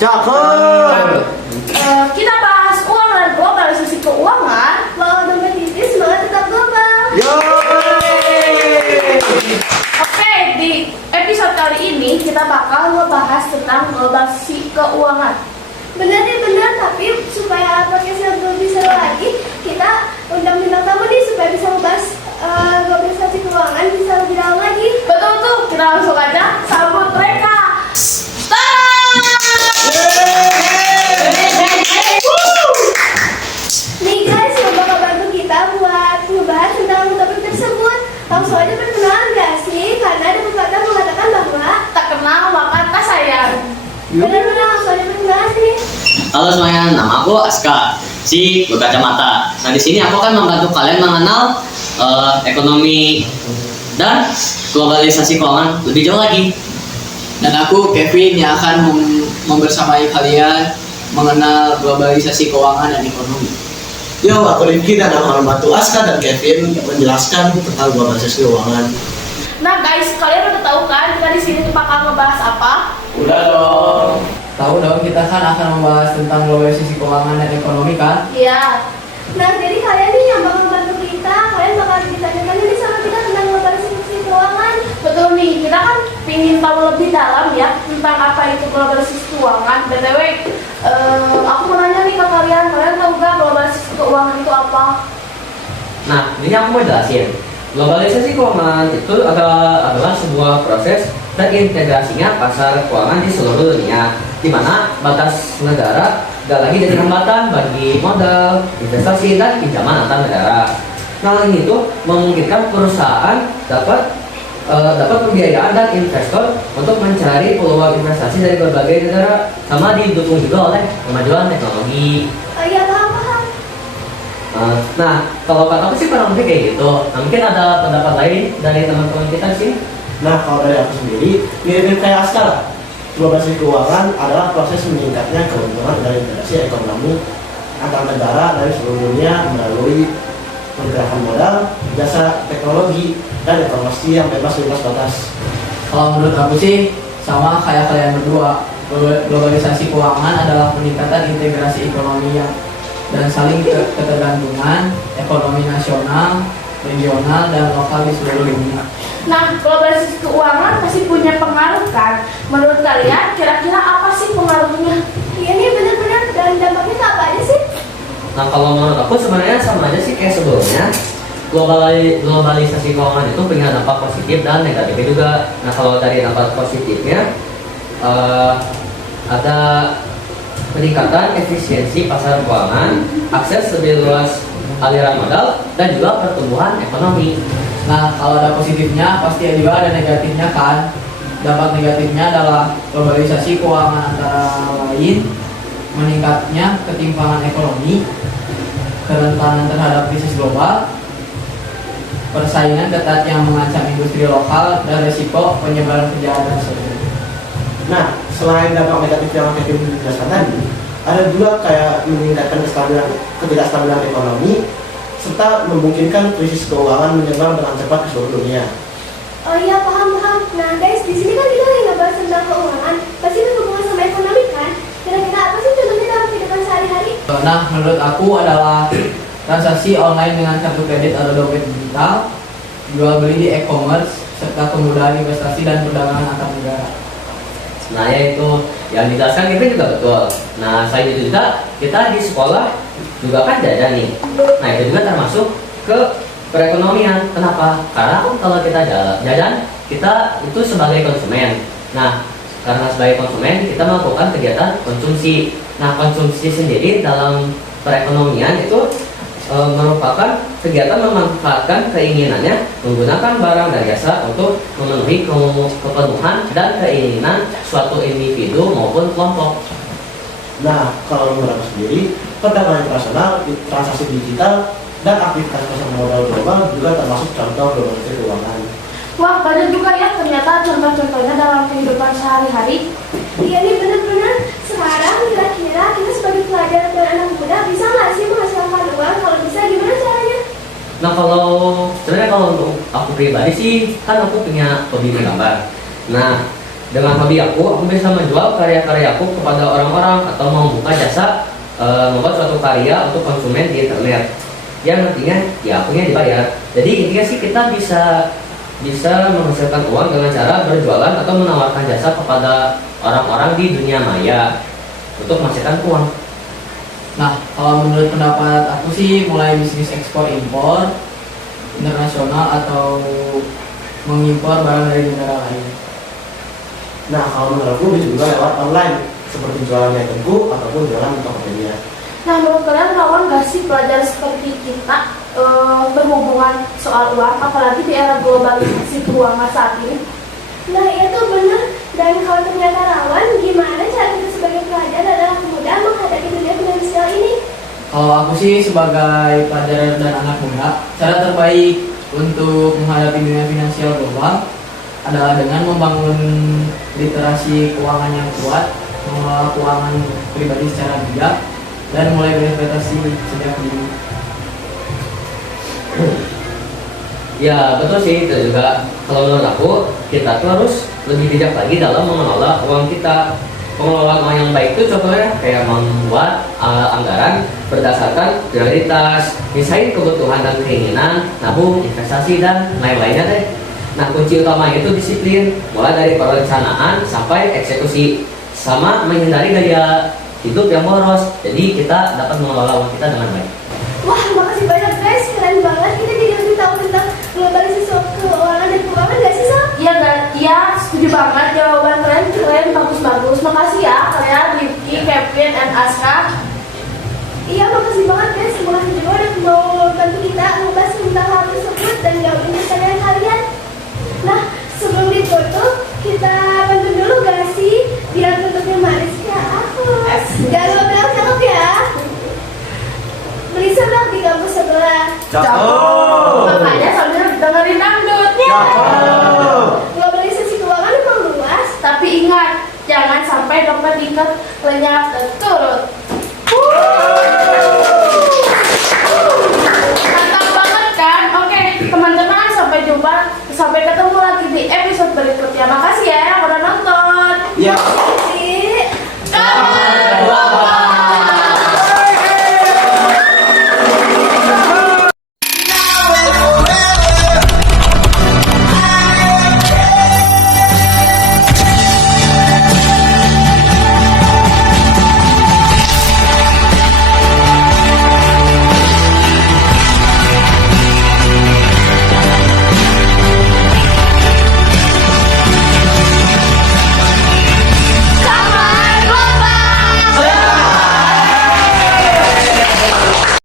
Cakep. Kita bahas uang dan globalisasi keuangan. Walau dompet tipis, semangat tetap global. Yo. Oke, di episode kali ini kita bakal ngebahas tentang globalisasi keuangan. Benar nih benar, tapi supaya podcastnya lebih seru lagi, kita undang bintang tamu nih supaya bisa membahas globalisasi keuangan bisa lebih dalam lagi. Betul tuh, kita langsung aja sambut mereka. Nih guys, yang bakal bantu kita buat ngebahas tentang topik tersebut. Langsung aja perkenalan gak sih? Karena ada pepatah mengatakan bahwa Tak kenal maka tak sayang. benar-benar langsung aja perkenalan nih. Halo semuanya, nama aku Aska, si berkacamata. Nah, di sini aku akan membantu kalian mengenal ekonomi dan globalisasi keuangan lebih jauh lagi. Dan aku Kevin yang akan membersamai kalian mengenal globalisasi keuangan dan ekonomi. Yo, aku Rifki dan akan membantu Aska dan Kevin menjelaskan tentang globalisasi keuangan. Nah guys, kalian udah tahu kan kita di sini tuh bakal ngebahas apa? Udah dong. Tahu dong, kita kan akan membahas tentang globalisasi keuangan dan ekonomi kan? Iya. Nah, jadi kalian nih yang bakal bantu kita, kalian bakal ditanyakan ini sama kita tentang globalisasi keuangan. Betul nih, kita kan pingin tahu lebih dalam ya tentang apa itu globalisasi keuangan. BTW, aku mau nanya nih ke kalian tahu gak globalisasi keuangan itu apa? Nah, ini aku mau jelasin. Globalisasi keuangan itu adalah sebuah proses terintegrasinya pasar keuangan di seluruh dunia, di mana batas negara gak lagi jadi hambatan bagi modal, investasi, dan pinjaman antar negara. Nah, hal ini tuh memungkinkan perusahaan dapat pembiayaan dan investor untuk mencari peluang investasi dari berbagai negara, sama didukung juga oleh kemajuan teknologi. Oh iya, paham. Nah, kalau kata aku sih kurang lebih kayak gitu. Nah, mungkin ada pendapat lain dari teman-teman kita sih. Nah, kalau dari aku sendiri, mirip-mirip kayak Aska lah. Globalisasi keuangan adalah proses meningkatnya keuntungan dari integrasi ekonomi antar negara dari seluruh dunia melalui pergerakan modal, jasa teknologi, dan informasi yang bebas lintas batas. Kalau menurut aku sih sama kayak kalian berdua. Globalisasi keuangan adalah peningkatan integrasi ekonomi dan saling ketergantungan ekonomi nasional, regional, dan lokal di seluruh dunia. Nah, globalisasi keuangan pasti punya pengaruh kan? Menurut kalian, kira-kira apa sih pengaruhnya? Iya nih benar-benar, dan dampaknya tuh apa aja sih? Nah, kalau menurut aku sebenarnya sama aja sih kayak sebelumnya. Globalisasi keuangan itu punya dampak positif dan negatifnya juga. Nah, kalau dari dampak positifnya ada peningkatan efisiensi pasar keuangan, akses lebih luas aliran modal, dan juga pertumbuhan ekonomi. Nah, kalau ada positifnya, pasti juga ada negatifnya kan. Dampak negatifnya adalah globalisasi keuangan antara lain meningkatnya ketimpangan ekonomi, kerentanan terhadap krisis global, persaingan ketat yang mengancam industri lokal, dan risiko penyebaran kejahatan sosial. Nah, selain dampak negatif yang Kevin jelaskan tadi, ada juga kayak meningkatkan ketidakstabilan ekonomi serta memungkinkan krisis keuangan menyebar dengan cepat ke seluruh dunia. Oh iya, paham. Nah guys, di sini kan kita lagi ngebahas tentang keuangan, pasti berhubungan sama ekonomi kan? Kira-kira apa sih contohnya dalam kehidupan sehari-hari? Nah, menurut aku adalah transaksi online dengan kartu kredit atau dompet digital, jual beli di e-commerce, serta kemudahan investasi dan perdagangan antar negara. Sebenarnya itu yang dijelaskan itu juga betul. Nah, selain itu juga kita di sekolah juga kan jajan nih. Nah, itu juga termasuk ke perekonomian. Kenapa? Karena kalau kita jajan, kita itu sebagai konsumen. Nah, karena sebagai konsumen kita melakukan kegiatan konsumsi. Nah, konsumsi sendiri dalam perekonomian itu merupakan kegiatan memanfaatkan keinginannya menggunakan barang dan jasa untuk memenuhi kepenuhan dan keinginan suatu individu maupun kelompok. Nah, kalau menurut aku sendiri, perdagangan internasional, transaksi digital, dan aktivitas pasar modal global juga termasuk contoh globalisasi keuangan. Wah, banyak juga ya ternyata contoh-contohnya dalam kehidupan sehari-hari. Iya nih benar-benar. Sekarang kira-kira kita sebagai pelajar dan anak muda bisa nggak sih menghasilkan uang? Kalau bisa gimana caranya? Nah, sebenarnya kalau untuk aku pribadi sih kan aku punya hobi menggambar. Nah, dengan hobi aku bisa menjual karya-karyaku kepada orang-orang atau membuka jasa membuat suatu karya untuk konsumen di internet yang nantinya ya akunya dibayar. Jadi intinya sih kita bisa menghasilkan uang dengan cara berjualan atau menawarkan jasa kepada orang-orang di dunia maya untuk menghasilkan uang. Nah, kalau menurut pendapat aku sih mulai bisnis ekspor impor internasional atau mengimpor barang dari negara lain. Nah, kalau menurut aku bisa juga lewat online, seperti jualan di Tenku ataupun jualan di Tokopedia. Nah, menurut kalian kawan gak sih pelajar seperti kita berhubungan soal uang, apalagi di era globalisasi keuangan saat ini? Nah itu benar. Dan kalau ternyata rawan, gimana cara kita sebagai pelajar dan anak muda menghadapi dunia finansial ini? Kalau aku sih sebagai pelajar dan anak muda, cara terbaik untuk menghadapi dunia finansial global adalah dengan membangun literasi keuangan yang kuat, mengelola keuangan pribadi secara bijak, dan mulai berinvestasi sejak dini. Ya betul sih, itu juga kalau menurut aku kita tuh harus lebih bijak lagi dalam mengelola uang kita. Pengelolaan uang yang baik itu contohnya kayak membuat anggaran berdasarkan prioritas, misalnya kebutuhan dan keinginan, nabung, investasi dan lain-lainnya deh. Nah kunci utamanya itu disiplin, mulai dari perencanaan sampai eksekusi, sama menghindari gaya hidup yang boros. Jadi kita dapat mengelola uang kita dengan baik. Wah, makasih banyak guys, keren banget. Kita jadi lebih tahu tentang globalisasi keuangan dan keuangan gak sih, Sob? Iya, iya, setuju banget. Jawaban keren, bagus-bagus. Makasih ya kalian, Rifki, Kevin, dan Aska. Iya, makasih banget guys. Makasih juga udah mau bantu kita ngebahas tentang hal tersebut dan jawabin pertanyaan kalian. Nah, sebelum ditutup, kita bantu dulu gak sih? Biar tutupnya manis kayak aku. Jangan lupa bilang cakep ya. Beli sebelah di kampus sebelah. Makanya sambil dengerin dangdutnya. Globalisasi keuangan memang luas. Tapi ingat, jangan sampai dompet diikat lenyap dan turut.